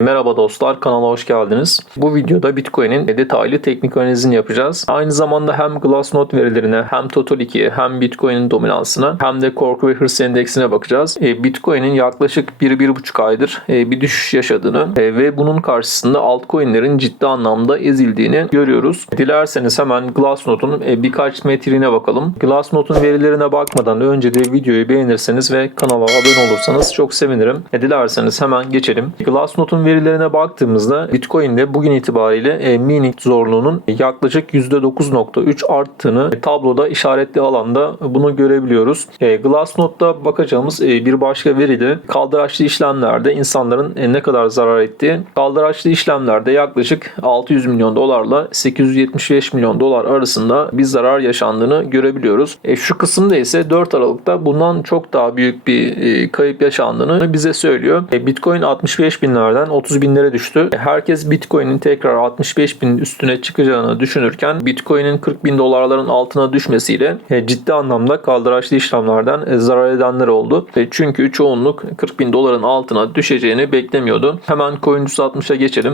Merhaba dostlar, kanala hoş geldiniz. Bu videoda Bitcoin'in detaylı teknik analizini yapacağız. Aynı zamanda hem Glassnode verilerine, hem Total 2'ye, hem Bitcoin'in dominansına, hem de korku ve hırs endeksine bakacağız. E, Bitcoin'in yaklaşık 1-1,5 aydır e, bir düşüş yaşadığını e, ve bunun karşısında altcoin'lerin ciddi anlamda ezildiğini görüyoruz. Dilerseniz hemen Glassnode'un birkaç metriğine bakalım. Glassnode'un verilerine bakmadan önce de videoyu beğenirseniz ve kanala abone olursanız çok sevinirim. Dilerseniz hemen geçelim. Glassnode'un verilerine baktığımızda Bitcoin'de bugün itibariyle e, mining zorluğunun yaklaşık %9.3 arttığını tabloda işaretli alanda bunu görebiliyoruz. E, Glassnode'da bakacağımız e, bir başka veri de kaldıraçlı işlemlerde insanların e, ne kadar zarar ettiği. Kaldıraçlı işlemlerde yaklaşık 600 milyon dolarla 875 milyon dolar arasında bir zarar yaşandığını görebiliyoruz. E, şu kısımda ise 4 Aralık'ta bundan çok daha büyük bir e, kayıp yaşandığını bize söylüyor. E, Bitcoin 65 binlerden 30 binlere düştü. Herkes Bitcoin'in tekrar 65 binin üstüne çıkacağını düşünürken Bitcoin'in 40 bin dolarların altına düşmesiyle e, ciddi anlamda kaldıraçlı işlemlerden e, zarar edenler oldu. E, Çünkü çoğunluk 40 bin doların altına düşeceğini beklemiyordu. Hemen Coin 360'a geçelim.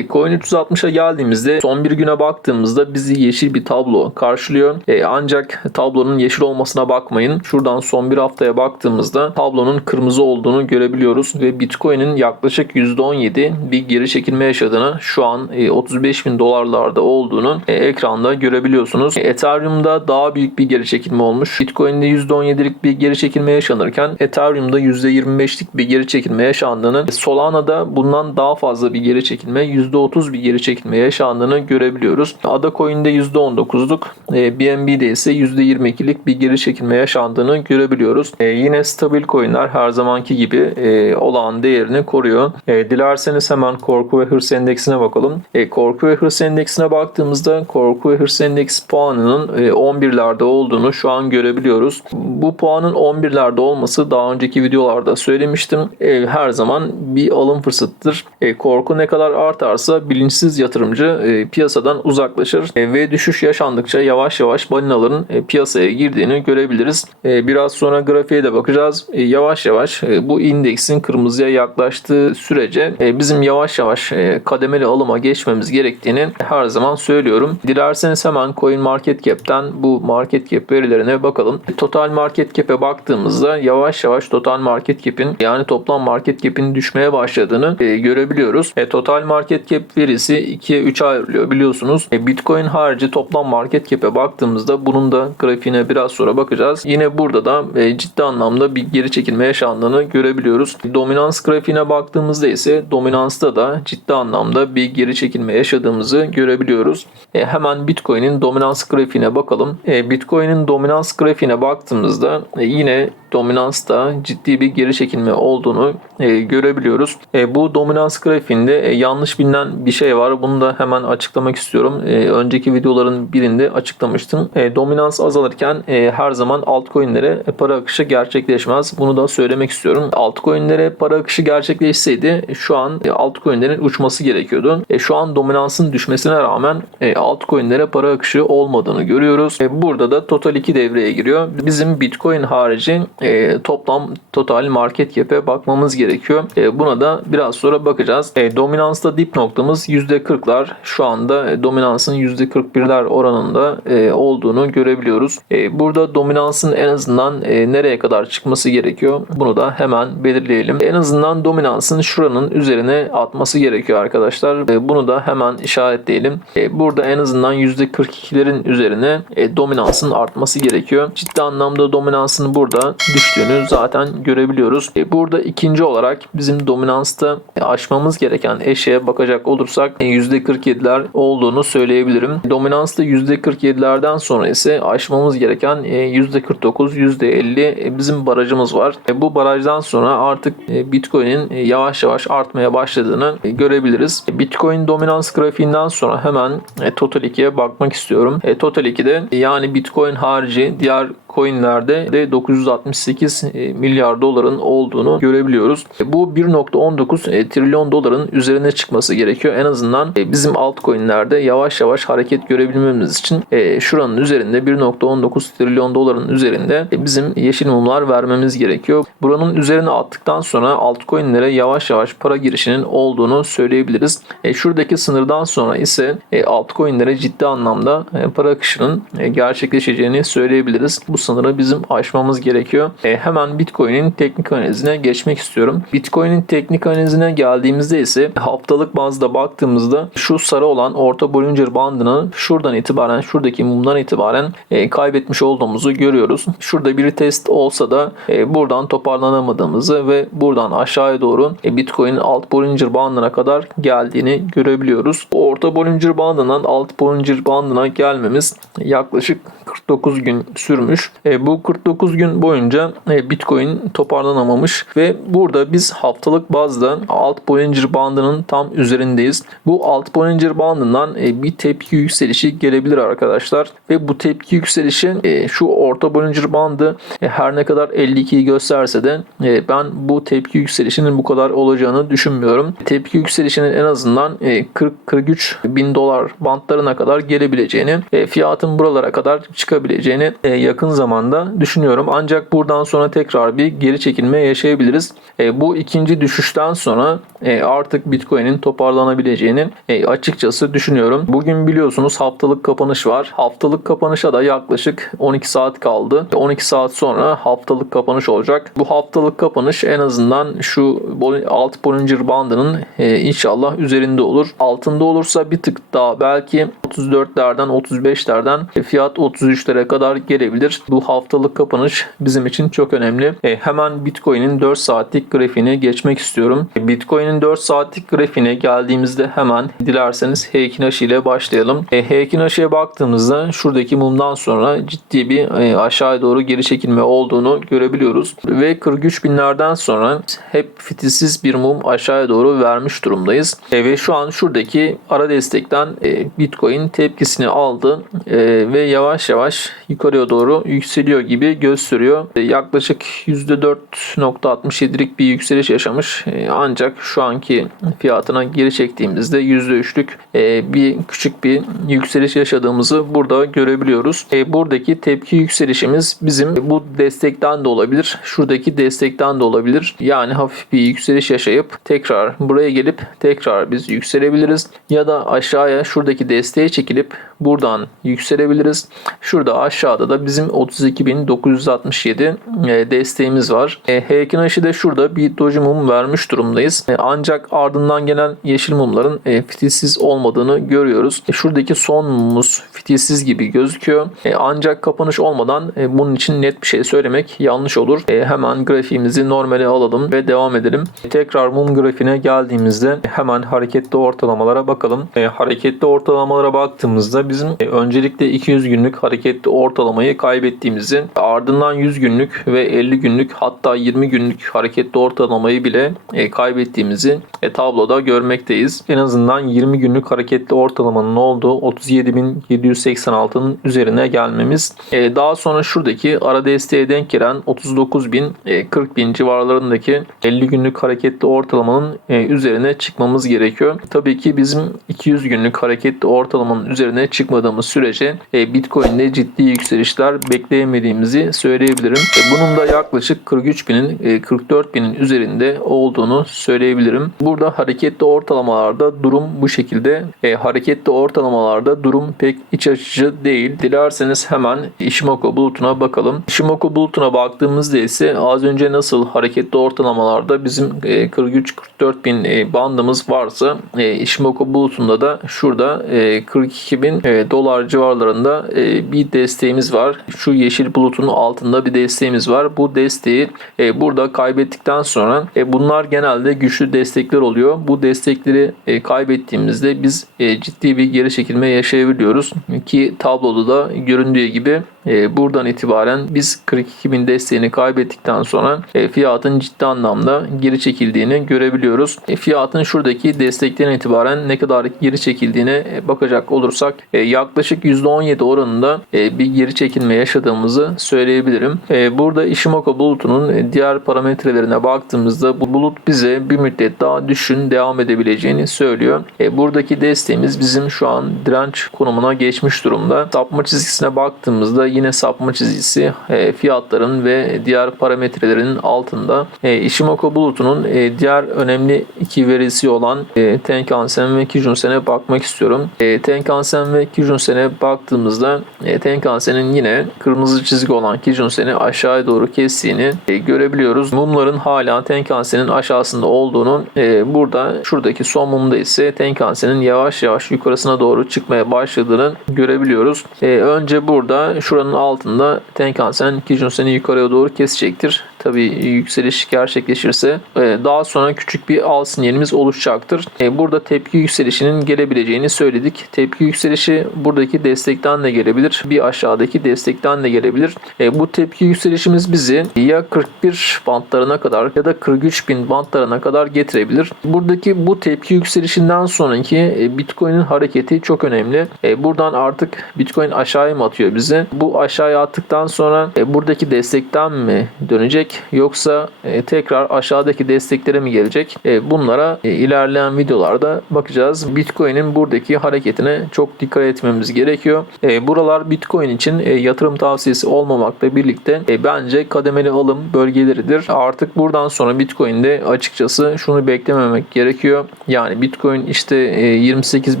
Coin 360'a geldiğimizde son bir güne baktığımızda bizi yeşil bir tablo karşılıyor. Ancak tablonun yeşil olmasına bakmayın. Şuradan son bir haftaya baktığımızda tablonun kırmızı olduğunu görebiliyoruz ve Bitcoin'in yaklaşık %17 bir geri çekilme yaşadığını şu an 35 bin dolarlarda olduğunu e, ekranda görebiliyorsunuz. Ethereum'da daha büyük bir geri çekilme olmuş. Bitcoin'de %17'lik bir geri çekilme yaşanırken Ethereum'da %25'lik bir geri çekilme yaşandığını, Solana'da bundan daha fazla bir geri çekilme, %30 bir geri çekilme yaşandığını görebiliyoruz. Ada Coin'de %19'luk, BNB'de ise %22'lik bir geri çekilme yaşandığını görebiliyoruz. E, yine stabil coin'ler her zamanki gibi e, olağan değerini koruyor. Dilerseniz hemen korku ve hırs endeksine bakalım. Korku ve hırs endeksine baktığımızda korku ve hırs endeks puanının 11'lerde olduğunu şu an görebiliyoruz. Bu puanın 11'lerde olması daha önceki videolarda söylemiştim. Her zaman bir alım fırsatıdır. Korku ne kadar artarsa bilinçsiz yatırımcı piyasadan uzaklaşır ve düşüş yaşandıkça yavaş yavaş balinaların piyasaya girdiğini görebiliriz. Biraz sonra grafiğe de bakacağız. Yavaş yavaş bu indeksin kırmızıya yaklaştığı sürece bizim yavaş yavaş kademeli alıma geçmemiz gerektiğini her zaman söylüyorum. Dilerseniz hemen Coin Market Cap'ten bu market cap verilerine bakalım. Total market cap'e baktığımızda yavaş yavaş total market cap'in yani toplam market cap'in düşmeye başladığını e, görebiliyoruz. E, total market cap verisi 2'ye 3'e ayrılıyor biliyorsunuz. E, Bitcoin harici toplam market cap'e baktığımızda bunun da grafiğine biraz sonra bakacağız. Yine burada da e, ciddi anlamda bir geri çekilme yaşandığını görebiliyoruz. Dominans grafiğine baktığımızda ise dominansta da ciddi anlamda bir geri çekilme yaşadığımızı görebiliyoruz. E, hemen Bitcoin'in dominans grafiğine bakalım. E, Bitcoin'in dominans grafiğine baktığımızda e, yine dominansta ciddi bir geri çekilme olduğunu e, görebiliyoruz. E, bu dominans grafiğinde e, yanlış bilinen bir şey var. Bunu da hemen açıklamak istiyorum. E, önceki videoların birinde açıklamıştım. E, dominans azalırken e, her zaman altcoin'lere para akışı gerçekleşmez. Bunu da söylemek istiyorum. Altcoin'lere para akışı gerçekleşseydi şu an e, altcoin'lerin uçması gerekiyordu. E, şu an dominansın düşmesine rağmen e, altcoin'lere para akışı olmadığını görüyoruz. E, burada da Total 2 devreye giriyor. Bizim Bitcoin harici e, toplam total market cap'e bakmamız gerekiyor. E, buna da biraz sonra bakacağız. E, dominansta dip noktamız %40'lar. Şu anda e, dominansın %41'ler oranında e, olduğunu görebiliyoruz. E, burada dominansın en azından e, nereye kadar çıkması gerekiyor? Bunu da hemen belirleyelim. En azından dominansın şuranın üzerine atması gerekiyor arkadaşlar. E, bunu da hemen işaretleyelim. E, burada en azından %42'lerin üzerine e, dominansın artması gerekiyor. Ciddi anlamda dominansın burada düştüğünü zaten görebiliyoruz. Burada ikinci olarak bizim dominansta aşmamız gereken eşeğe bakacak olursak %47'ler olduğunu söyleyebilirim. Dominansta %47'lerden sonra ise aşmamız gereken %49, %50 bizim barajımız var. Bu barajdan sonra artık Bitcoin'in yavaş yavaş artmaya başladığını görebiliriz. Bitcoin dominans grafiğinden sonra hemen Total 2'ye bakmak istiyorum. Total 2'de yani Bitcoin harici diğer coinlerde de 968 e, milyar doların olduğunu görebiliyoruz. E, bu 1.19 e, trilyon doların üzerine çıkması gerekiyor. En azından bizim altcoinlerde yavaş yavaş hareket görebilmemiz için şuranın üzerinde 1.19 trilyon doların üzerinde bizim yeşil mumlar vermemiz gerekiyor. Buranın üzerine attıktan sonra altcoinlere yavaş yavaş para girişinin olduğunu söyleyebiliriz. Şuradaki sınırdan sonra ise altcoinlere ciddi anlamda para akışının gerçekleşeceğini söyleyebiliriz. Bu sınırı bizim aşmamız gerekiyor. E, hemen Bitcoin'in teknik analizine geçmek istiyorum. Bitcoin'in teknik analizine geldiğimizde ise haftalık bazda baktığımızda şu sarı olan orta Bollinger bandını şuradan itibaren şuradaki mumdan itibaren e, kaybetmiş olduğumuzu görüyoruz. Şurada bir test olsa da e, buradan toparlanamadığımızı ve buradan aşağıya doğru e, Bitcoin'in alt Bollinger bandına kadar geldiğini görebiliyoruz. Orta Bollinger bandından alt Bollinger bandına gelmemiz yaklaşık 49 gün sürmüş. E, bu 49 gün boyunca e, Bitcoin toparlanamamış ve burada biz haftalık bazda alt Bollinger bandının tam üzerindeyiz. Bu alt Bollinger bandından e, bir tepki yükselişi gelebilir arkadaşlar ve bu tepki yükselişi e, şu orta Bollinger bandı e, her ne kadar 52'yi gösterse de e, ben bu tepki yükselişinin bu kadar olacağını düşünmüyorum. Tepki yükselişinin en azından e, 40-43 bin dolar bantlarına kadar gelebileceğini, e, fiyatın buralara kadar çıkabileceğini e, yakın zamanda düşünüyorum. Ancak buradan sonra tekrar bir geri çekilme yaşayabiliriz. E, bu ikinci düşüşten sonra e, artık Bitcoin'in toparlanabileceğini e, açıkçası düşünüyorum. Bugün biliyorsunuz haftalık kapanış var. Haftalık kapanışa da yaklaşık 12 saat kaldı. 12 saat sonra haftalık kapanış olacak. Bu haftalık kapanış en azından şu alt Bollinger bandının e, inşallah üzerinde olur. Altında olursa bir tık daha belki 34'lerden 35'lerden e, fiyat 33'lere kadar gelebilir. Bu haftalık kapanış bizim için çok önemli. E, hemen Bitcoin'in 4 saatlik grafiğine geçmek istiyorum. E, Bitcoin'in 4 saatlik grafiğine geldiğimizde hemen dilerseniz Heikinashi ile başlayalım. E, Heikinashi'ye baktığımızda şuradaki mumdan sonra ciddi bir e, aşağıya doğru geri çekilme olduğunu görebiliyoruz. Ve 43 binlerden sonra hep fitilsiz bir mum aşağıya doğru vermiş durumdayız. E, ve şu an şuradaki ara destekten e, Bitcoin tepkisini aldı e, ve yavaş yavaş yukarıya doğru yükseliyor gibi gösteriyor. E, yaklaşık %4.67'lik bir yükseliş yaşamış. E, ancak şu anki fiyatına geri çektiğimizde %3'lük e, bir küçük bir yükseliş yaşadığımızı burada görebiliyoruz. Buradaki tepki yükselişimiz bizim bu destekten de olabilir. Şuradaki destekten de olabilir. Yani hafif bir yükseliş yaşayıp tekrar buraya gelip tekrar biz yükselebiliriz. Ya da aşağıya şuradaki desteğe çekilip buradan yükselebiliriz. Şurada aşağıda da bizim 32.967 e, desteğimiz var. E, Heikinashi de şurada bir doji mum vermiş durumdayız. E, ancak ardından gelen yeşil mumların fitilsiz olmadığını görüyoruz. Şuradaki son mumumuz fitilsiz gibi gözüküyor. Ancak kapanış olmadan bunun için net bir şey söylemek yanlış olur. Hemen grafiğimizi normale alalım ve devam edelim. Tekrar mum grafiğine geldiğimizde hemen hareketli ortalamalara bakalım. Hareketli ortalamalara baktığımızda bizim öncelikle 200 günlük hareketli ortalamayı kaybettiğimizi ardından 100 günlük ve 50 günlük hatta 20 günlük hareketli ortalamayı bile e, kaybettiğimizi e, tabloda görmekteyiz. En azından 20 günlük hareketli ortalamanın olduğu 37.786'nın üzerine gelmemiz. E, daha sonra şuradaki ara desteğe denk gelen 39.000 e, 40.000 civarlarındaki 50 günlük hareketli ortalamanın üzerine çıkmamız gerekiyor. Tabii ki bizim 200 günlük hareketli ortalamanın üzerine çıkmadığımız sürece Bitcoin'de ciddi yükselişler bekleyemediğimizi söyleyebilirim. E, bunun da yaklaşık 43 binin e, 44 binin üzerinde olduğunu söyleyebilirim. Burada hareketli ortalamalarda durum bu şekilde. E, hareketli ortalamalarda durum pek iç açıcı değil. Dilerseniz hemen Ishimoku bulutuna bakalım. Ishimoku bulutuna baktığımızda ise az önce nasıl hareketli ortalamalarda bizim e, 43-44 bin e, bandımız varsa e, Ishimoku bulutunda da şurada e, 42 bin e, dolar civarlarında e, bir desteğimiz var. Şu yeşil bulutun altında bir desteğimiz var. Bu desteği e, burada kaybettikten sonra e, bunlar genelde güçlü destekler oluyor. Bu destekleri e, kaybettiğimizde biz e, ciddi bir geri çekilme yaşayabiliyoruz. Ki tabloda da göründüğü gibi e, buradan itibaren biz 42 bin desteğini kaybettikten sonra e, fiyatın ciddi anlamda geri çekildiğini görebiliyoruz. E, fiyatın şuradaki destekten itibaren ne kadar geri çekildiğine e, bakacak olursak e, yaklaşık %17 oranında e, bir geri çekilme yaşadı yaşadığımızı söyleyebilirim. E, burada Ishimoku bulutunun e, diğer parametrelerine baktığımızda bu bulut bize bir müddet daha düşün devam edebileceğini söylüyor. E, buradaki desteğimiz bizim şu an direnç konumuna geçmiş durumda. Sapma çizgisine baktığımızda yine sapma çizgisi e, fiyatların ve diğer parametrelerin altında. Ishimoku bulutunun diğer önemli iki verisi olan Tenkan-sen ve Kijun-sen'e bakmak istiyorum. Tenkan-sen ve Kijun-sen'e baktığımızda Tenkan-sen'in yine kırmızı çizgi olan Kijun-sen'i aşağıya doğru kestiğini e, görebiliyoruz. Mumların hala Tenkan-sen'in aşağısında olduğunu e, burada şuradaki son mumda ise Tenkan-sen'in yavaş yavaş yukarısına doğru çıkmaya başladığını görebiliyoruz. E, önce burada şuranın altında Tenkan-sen Kijun-sen'i yukarıya doğru kesecektir. Tabii yükseliş gerçekleşirse e, daha sonra küçük bir al sinyalimiz oluşacaktır. E, burada tepki yükselişinin gelebileceğini söyledik. Tepki yükselişi buradaki destekten de gelebilir. Bir aşağıdaki destekten de gelebilir. E, bu tepki yükselişimiz bizi ya 41 bantlarına kadar ya da 43 bin bantlarına kadar getirebilir. Buradaki bu tepki yükselişinden sonraki Bitcoin'in hareketi çok önemli. Buradan artık Bitcoin aşağıya mı atıyor bizi? Bu aşağıya attıktan sonra buradaki destekten mi dönecek yoksa e, tekrar aşağıdaki desteklere mi gelecek? E, bunlara e, ilerleyen videolarda bakacağız. Bitcoin'in buradaki hareketine çok dikkat etmemiz gerekiyor. E, buralar Bitcoin için e, yatırım tavsiyesi olmamakla birlikte e, bence kademeli alım bölgeleridir. Artık buradan sonra Bitcoin'de açıkçası şunu beklememek gerekiyor. Yani Bitcoin işte e, 28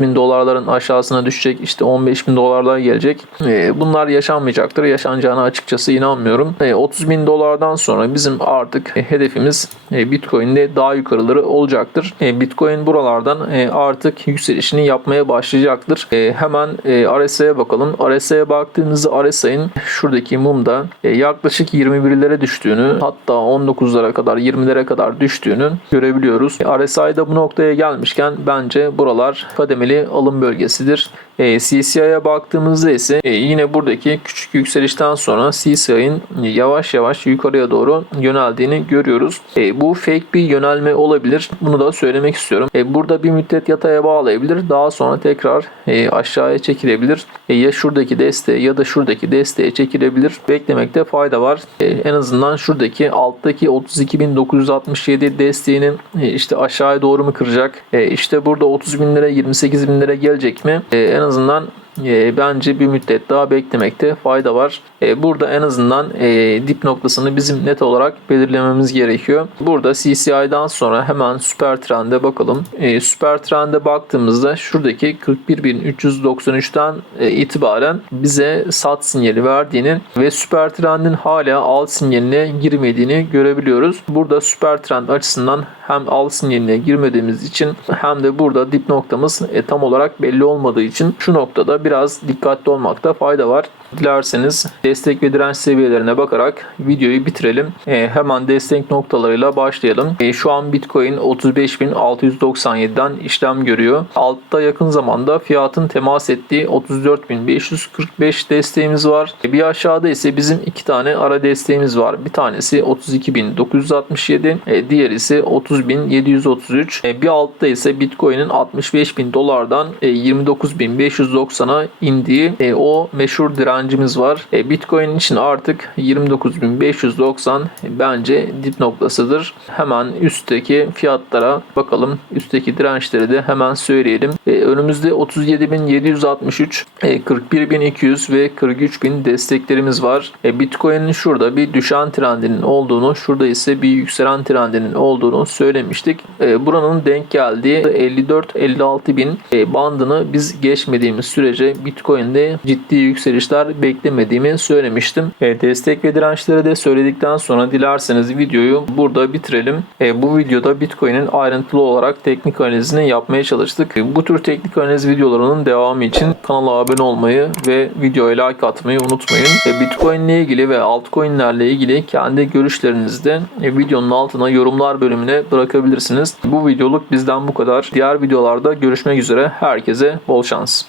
bin dolarların aşağısına düşecek işte 15 bin dolarlar gelecek. E, bunlar yaşanmayacaktır. Yaşanacağına açıkçası inanmıyorum. E, 30 bin dolardan sonra bizim artık e, hedefimiz e, Bitcoin'de daha yukarıları olacaktır. E, Bitcoin buralardan artık yükselişini yapmaya başlayacaktır. Hemen RSI'ye bakalım. RSI'ye baktığımızda RSI'nin şuradaki mumda yaklaşık 21'lere düştüğünü hatta 19'lara kadar 20'lere kadar düştüğünü görebiliyoruz. E, RSI'da bu noktaya gelmişken bence buralar kademeli alım bölgesidir. CCI'ye baktığımızda ise yine buradaki küçük yükselişten sonra CCI'nin yavaş yavaş yukarıya doğru yöneldiğini görüyoruz. E, bu fake bir yönelme olabilir. Bunu da söylemek istiyorum. E, burada bir müddet yataya bağlayabilir. Daha sonra tekrar e, aşağıya çekilebilir. E, ya şuradaki desteğe ya da şuradaki desteğe çekilebilir. Beklemekte fayda var. E, en azından şuradaki alttaki 32.967 desteğinin e, işte aşağıya doğru mu kıracak? E, işte burada 30 bin lira 28 bin lira gelecek mi? E, en azından e, bence bir müddet daha beklemekte fayda var. E, burada en azından e, dip noktasını bizim net olarak belirlememiz gerekiyor. Burada CCI'den sonra hemen süper trende bakalım. E, süper trende baktığımızda şuradaki 41.393'ten e, itibaren bize sat sinyali verdiğini ve süper trendin hala al sinyaline girmediğini görebiliyoruz. Burada süper trend açısından hem al sinyaline girmediğimiz için hem de burada dip noktamız e, tam olarak belli olmadığı için şu noktada biraz dikkatli olmakta fayda var. Dilerseniz destek ve direnç seviyelerine bakarak videoyu bitirelim. E, hemen destek noktalarıyla başlayalım. E, şu an Bitcoin 35.697'den işlem görüyor. Altta yakın zamanda fiyatın temas ettiği 34.545 desteğimiz var. E, bir aşağıda ise bizim iki tane ara desteğimiz var. Bir tanesi 32.967, e, diğer ise 30.733. E, bir altta ise Bitcoin'in 65.000 dolardan e, 29.590'a indiği e, o meşhur direncimiz var. E, Bitcoin için artık 29.590 bence dip noktasıdır. Hemen üstteki fiyatlara bakalım. Üstteki dirençleri de hemen söyleyelim. E, önümüzde 37.763, e, 41.200 ve 43.000 desteklerimiz var. E, Bitcoin'in şurada bir düşen trendinin olduğunu, şurada ise bir yükselen trendinin olduğunu söylemiştik. E, buranın denk geldiği 54-56 bin e, bandını biz geçmediğimiz sürece Bitcoin'de ciddi yükselişler beklemediğimi söylemiştim. E, destek ve dirençleri de söyledikten sonra dilerseniz videoyu burada bitirelim. E, bu videoda Bitcoin'in ayrıntılı olarak teknik analizini yapmaya çalıştık. E, bu tür teknik analiz videolarının devamı için kanala abone olmayı ve videoya like atmayı unutmayın. E, Bitcoin ile ilgili ve altcoin'lerle ilgili kendi görüşlerinizi de e, videonun altına yorumlar bölümüne bırakabilirsiniz. Bu videoluk bizden bu kadar. Diğer videolarda görüşmek üzere. Herkese bol şans.